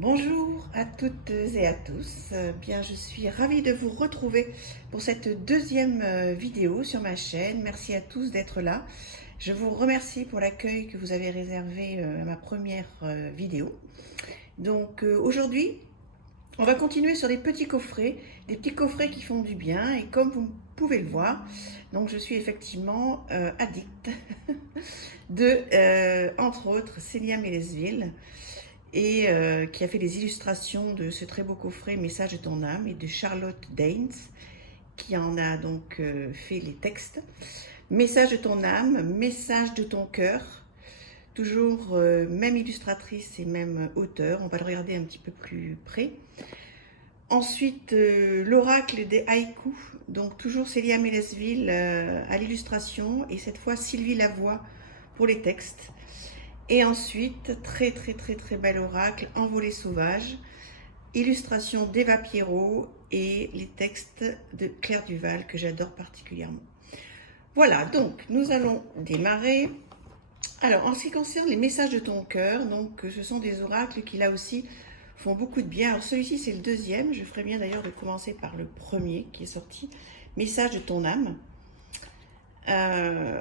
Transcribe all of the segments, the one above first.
Bonjour à toutes et à tous. Bien, je suis ravie de vous retrouver pour cette deuxième vidéo sur ma chaîne. Merci à tous d'être là. Je vous remercie pour l'accueil que vous avez réservé à ma première vidéo. Donc aujourd'hui, on va continuer sur des petits coffrets qui font du bien. Et comme vous pouvez le voir, donc je suis effectivement addict de, entre autres, Célia Mélesville, et qui a fait les illustrations de ce très beau coffret Message de ton âme, et de Charlotte Daines qui en a donc fait les textes. Message de ton âme, message de ton cœur, toujours même illustratrice et même auteur. On va le regarder un petit peu plus près. Ensuite, l'oracle des haïkus, donc toujours Célia Mélesville à l'illustration, et cette fois Sylvie Lavoie pour les textes. Et ensuite, très bel oracle, Envolée sauvage, illustration d'Eva Pierrot et les textes de Claire Duval que j'adore particulièrement. Voilà, donc nous allons démarrer. Alors, en ce qui concerne les messages de ton cœur, donc ce sont des oracles qui là aussi font beaucoup de bien. Alors celui-ci c'est le deuxième, je ferais bien d'ailleurs de commencer par le premier qui est sorti, Message de ton âme.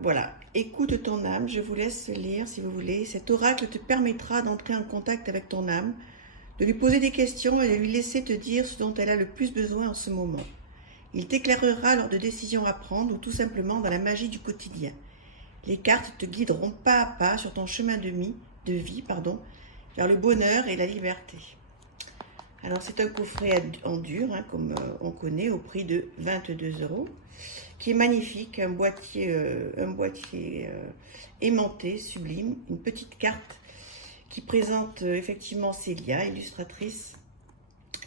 Voilà, écoute ton âme, je vous laisse lire si vous voulez. Cet oracle te permettra d'entrer en contact avec ton âme, de lui poser des questions et de lui laisser te dire ce dont elle a le plus besoin en ce moment. Il t'éclairera lors de décisions à prendre ou tout simplement dans la magie du quotidien. Les cartes te guideront pas à pas sur ton chemin de vie, vers le bonheur et la liberté. Alors c'est un coffret en dur, hein, comme on connaît, au prix de 22 €, qui est magnifique, un boîtier aimanté, sublime, une petite carte qui présente effectivement Célia, illustratrice,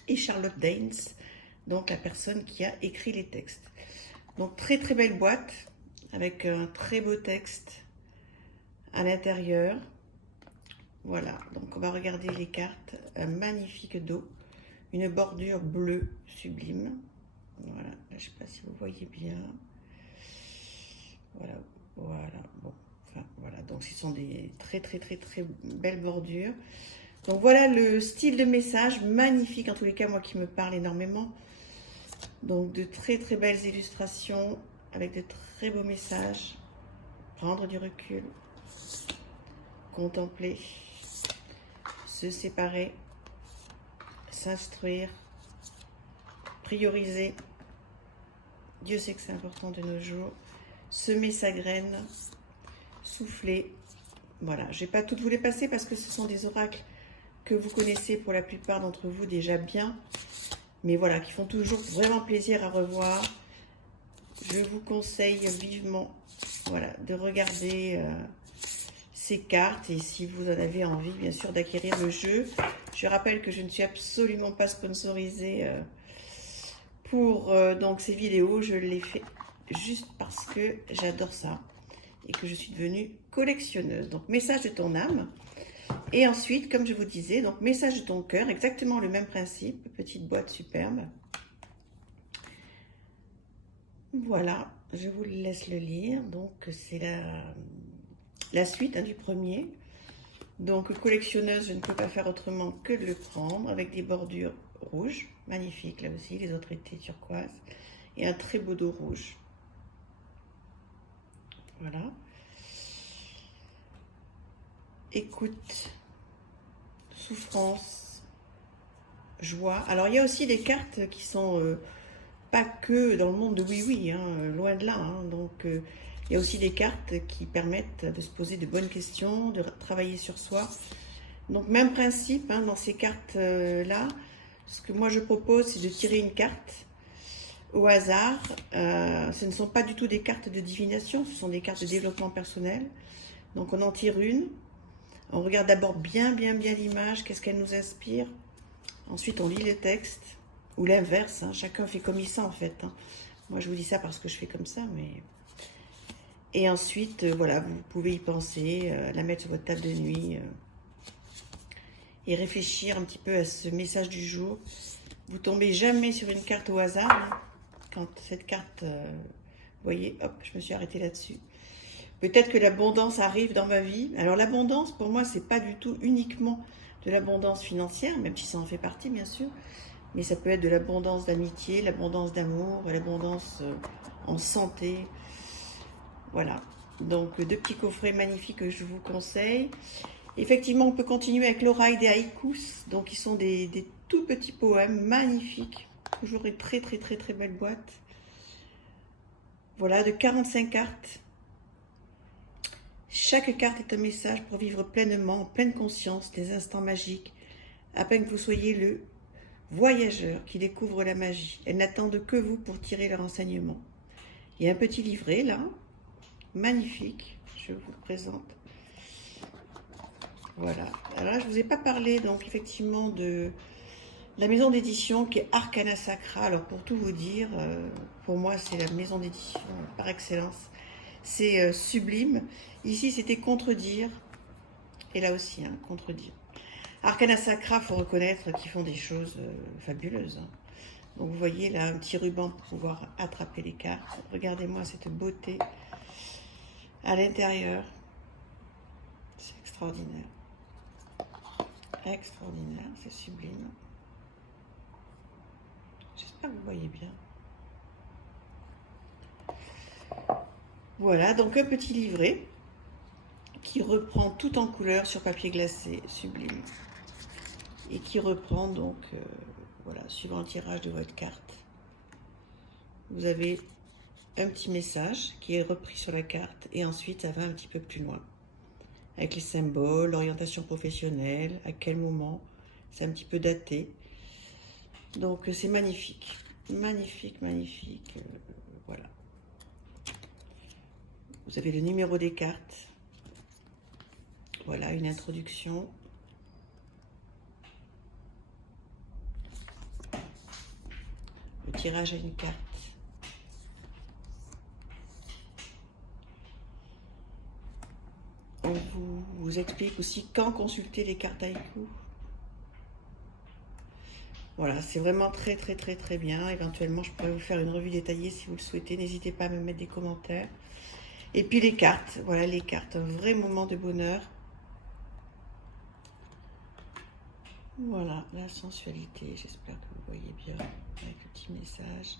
et Charlotte Daines, donc la personne qui a écrit les textes. Donc très belle boîte, avec un très beau texte à l'intérieur. Voilà, donc on va regarder les cartes, un magnifique dos, une bordure bleue sublime. Voilà, je ne sais pas si vous voyez bien. Voilà, bon, enfin voilà, donc ce sont des très belles bordures. Donc voilà le style de message, magnifique en tous les cas, moi qui me parle énormément. Donc de très belles illustrations avec de très beaux messages. Prendre du recul, contempler, se séparer, s'instruire, prioriser. Dieu sait que c'est important de nos jours. Semer sa graine, souffler. Voilà, je ne vais pas toutes vous les passer parce que ce sont des oracles que vous connaissez pour la plupart d'entre vous déjà bien, mais voilà, qui font toujours vraiment plaisir à revoir. Je vous conseille vivement, voilà, de regarder ces cartes, et si vous en avez envie, bien sûr, d'acquérir le jeu. Je rappelle que je ne suis absolument pas sponsorisée pour donc ces vidéos. Je les fais juste parce que j'adore ça et que je suis devenue collectionneuse. Donc message de ton âme, et ensuite comme je vous disais, donc message de ton cœur, exactement le même principe, petite boîte superbe. Voilà, je vous laisse le lire. Donc c'est la suite du premier. Donc collectionneuse, je ne peux pas faire autrement que de le prendre, avec des bordures rouges, magnifiques là aussi, les autres étaient turquoise, et un très beau dos rouge. Voilà. Écoute, souffrance, joie. Alors il y a aussi des cartes qui sont pas que dans le monde de oui, hein, loin de là. Hein. Donc il y a aussi des cartes qui permettent de se poser de bonnes questions, de travailler sur soi. Donc même principe hein, dans ces cartes-là. Ce que moi je propose, c'est de tirer une carte au hasard. Ce ne sont pas du tout des cartes de divination, ce sont des cartes de développement personnel. Donc on en tire une. On regarde d'abord bien l'image, qu'est-ce qu'elle nous inspire. Ensuite on lit le texte, ou l'inverse, hein, chacun fait comme il sent en fait. Hein. Moi je vous dis ça parce que je fais comme ça, mais... Et ensuite, voilà, vous pouvez y penser, la mettre sur votre table de nuit et réfléchir un petit peu à ce message du jour. Vous tombez jamais sur une carte au hasard. Hein. Quand cette carte, vous voyez, hop, je me suis arrêtée là-dessus. Peut-être que l'abondance arrive dans ma vie. Alors l'abondance, pour moi, c'est pas du tout uniquement de l'abondance financière, même si ça en fait partie, bien sûr. Mais ça peut être de l'abondance d'amitié, l'abondance d'amour, l'abondance en santé. Voilà. Donc, deux petits coffrets magnifiques que je vous conseille. Effectivement, on peut continuer avec l'oraille des haïkus. Donc, ils sont des tout petits poèmes magnifiques. Toujours une très, très, très, très belle boîte. Voilà, de 45 cartes. Chaque carte est un message pour vivre pleinement, en pleine conscience des instants magiques, afin que vous soyez le voyageur qui découvre la magie. Elles n'attendent que vous pour tirer leur enseignement. Il y a un petit livret là, magnifique, je vous le présente. Voilà. Alors là, je ne vous ai pas parlé donc effectivement de la maison d'édition qui est Arcana Sacra. Alors pour tout vous dire, pour moi c'est la maison d'édition par excellence. C'est sublime. Ici c'était Contredire. Et là aussi, hein, Contredire. Arcana Sacra, il faut reconnaître qu'ils font des choses fabuleuses. Hein. Donc vous voyez là un petit ruban pour pouvoir attraper les cartes. Regardez-moi cette beauté à l'intérieur. C'est extraordinaire. Extraordinaire, c'est sublime. J'espère que vous voyez bien. Voilà, donc un petit livret qui reprend tout en couleur sur papier glacé, sublime. Et qui reprend donc, voilà, suivant le tirage de votre carte. Vous avez un petit message qui est repris sur la carte et ensuite ça va un petit peu plus loin. Avec les symboles, l'orientation professionnelle, à quel moment, c'est un petit peu daté. Donc c'est magnifique, magnifique, magnifique, voilà. Vous avez le numéro des cartes. Voilà, une introduction. Le tirage à une carte. On vous explique aussi quand consulter les cartes haïku. Voilà, c'est vraiment très très très très bien. Éventuellement, je pourrais vous faire une revue détaillée si vous le souhaitez. N'hésitez pas à me mettre des commentaires. Et puis les cartes, voilà les cartes, un vrai moment de bonheur. Voilà, la sensualité, j'espère que vous voyez bien avec le petit message.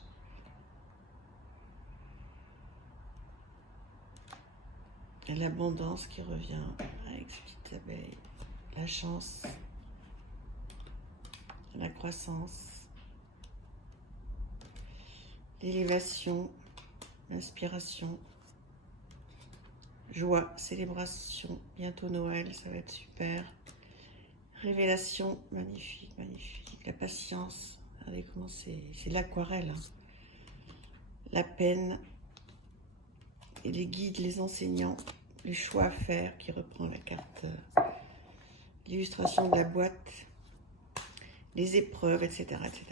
L'abondance qui revient avec ces petites abeilles. La chance, la croissance, l'élévation, l'inspiration, joie, célébration, bientôt Noël, ça va être super. Révélation, magnifique, magnifique. La patience, regardez comment c'est de l'aquarelle. Hein. La peine, et les guides, les enseignants, le choix à faire qui reprend la carte, l'illustration de la boîte, les épreuves, etc., etc.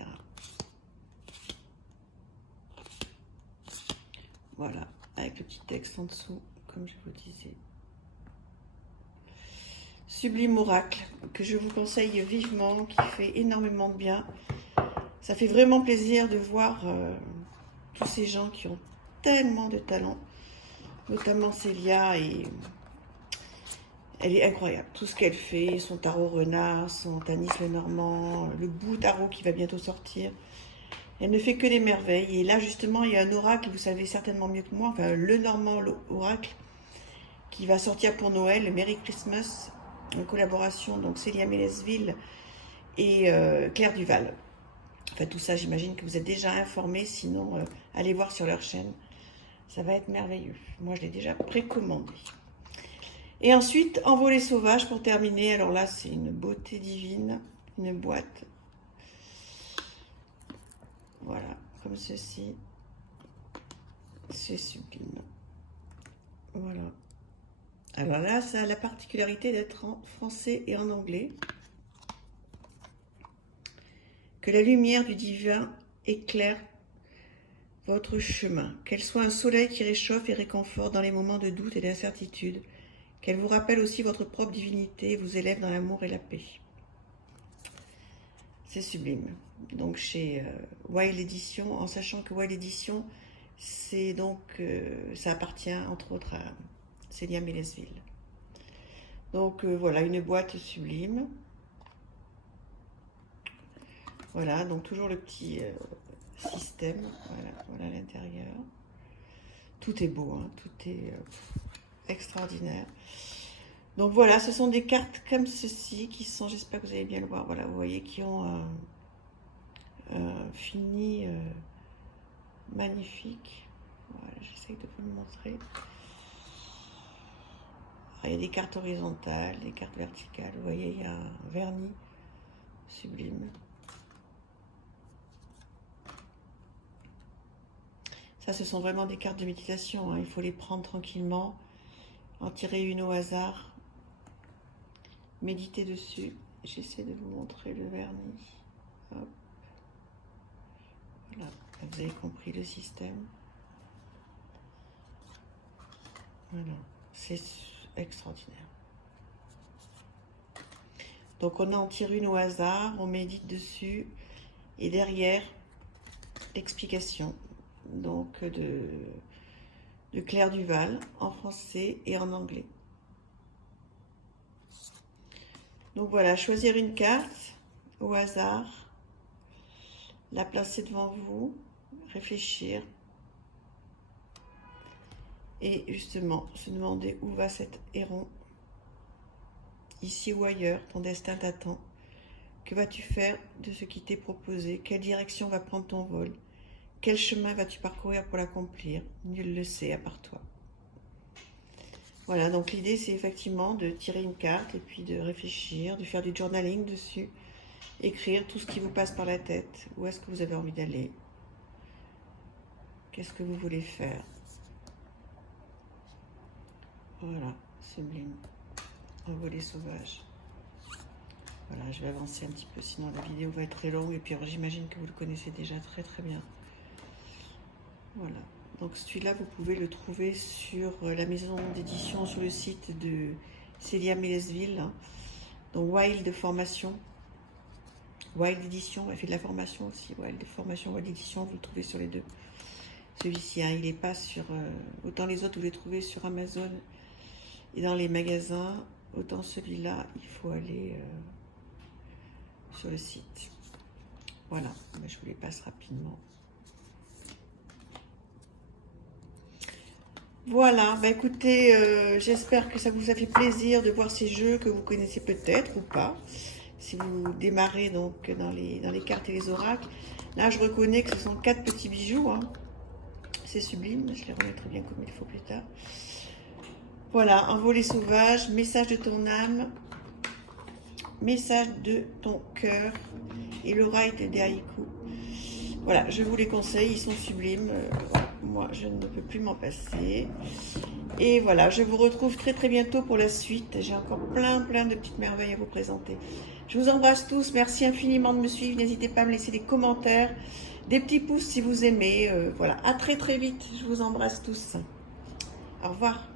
Voilà, avec le petit texte en dessous, comme je vous disais. Sublime Oracle, que je vous conseille vivement, qui fait énormément de bien. Ça fait vraiment plaisir de voir tous ces gens qui ont tellement de talent, notamment Célia, et elle est incroyable. Tout ce qu'elle fait, son tarot renard, son Tanis Lenormand, le bout tarot qui va bientôt sortir. Elle ne fait que des merveilles. Et là, justement, il y a un oracle, vous savez certainement mieux que moi, enfin, le Normand oracle, qui va sortir pour Noël, le Merry Christmas, en collaboration, donc Célia Mélesville et Claire Duval. Enfin, tout ça, j'imagine que vous êtes déjà informés, sinon, allez voir sur leur chaîne. Ça va être merveilleux. Moi, je l'ai déjà précommandé. Et ensuite, Envolée sauvage pour terminer. Alors là, c'est une beauté divine, une boîte. Voilà, comme ceci. C'est sublime. Voilà. Alors là, ça a la particularité d'être en français et en anglais. Que la lumière du divin éclaire votre chemin. Qu'elle soit un soleil qui réchauffe et réconforte dans les moments de doute et d'incertitude. Qu'elle vous rappelle aussi votre propre divinité et vous élève dans l'amour et la paix. C'est sublime. Donc chez Wild Edition, en sachant que Wild Edition, c'est donc, ça appartient entre autres Célia Mélesville. Donc voilà, une boîte sublime. Voilà, donc toujours le petit système. Voilà l'intérieur. Tout est beau, hein, tout est extraordinaire. Donc voilà, ce sont des cartes comme ceci qui sont, j'espère que vous allez bien le voir, voilà, vous voyez, qui ont fini magnifique. Voilà, j'essaie de vous le montrer. Il y a des cartes horizontales, des cartes verticales. Vous voyez, il y a un vernis sublime. Ça, ce sont vraiment des cartes de méditation, hein. Il faut les prendre tranquillement, en tirer une au hasard, méditer dessus. J'essaie de vous montrer le vernis. Hop. Voilà, vous avez compris le système. Voilà, c'est extraordinaire. Donc on en tire une au hasard, on médite dessus, et derrière, l'explication donc de Claire Duval en français et en anglais. Donc voilà, choisir une carte au hasard, la placer devant vous, réfléchir et justement se demander où va cet héron, ici ou ailleurs. Ton destin t'attend. Que vas-tu faire de ce qui t'est proposé? Quelle direction va prendre ton vol? Quel chemin vas-tu parcourir pour l'accomplir? Nul ne le sait à part toi. Voilà, donc l'idée c'est effectivement de tirer une carte et puis de réfléchir, de faire du journaling dessus, écrire tout ce qui vous passe par la tête. Où est-ce que vous avez envie d'aller? Qu'est-ce que vous voulez faire? Voilà, sublime. Envolée sauvage. Voilà, je vais avancer un petit peu, sinon la vidéo va être très longue. Et puis j'imagine que vous le connaissez déjà très très bien. Voilà, donc celui-là, vous pouvez le trouver sur la maison d'édition, sur le site de Célia Mélesville, donc Wild Formation, Wild Édition, elle fait de la formation aussi, Wild Formation, Wild Édition, vous le trouvez sur les deux. Celui-ci, hein, il n'est pas sur, autant les autres, vous les trouvez sur Amazon et dans les magasins, autant celui-là, il faut aller sur le site. Voilà, je vous les passe rapidement. Voilà, bah écoutez, j'espère que ça vous a fait plaisir de voir ces jeux que vous connaissez peut-être ou pas. Si vous démarrez donc dans les cartes et les oracles. Là, je reconnais que ce sont 4 petits bijoux, hein. C'est sublime, je les remettrai bien comme il faut plus tard. Voilà, envolée sauvage, message de ton âme, message de ton cœur et l'oreille de haïkus. Voilà, je vous les conseille, ils sont sublimes. Moi, je ne peux plus m'en passer. Et voilà, je vous retrouve très très bientôt pour la suite. J'ai encore plein de petites merveilles à vous présenter. Je vous embrasse tous. Merci infiniment de me suivre. N'hésitez pas à me laisser des commentaires, des petits pouces si vous aimez. Voilà, à très très vite. Je vous embrasse tous. Au revoir.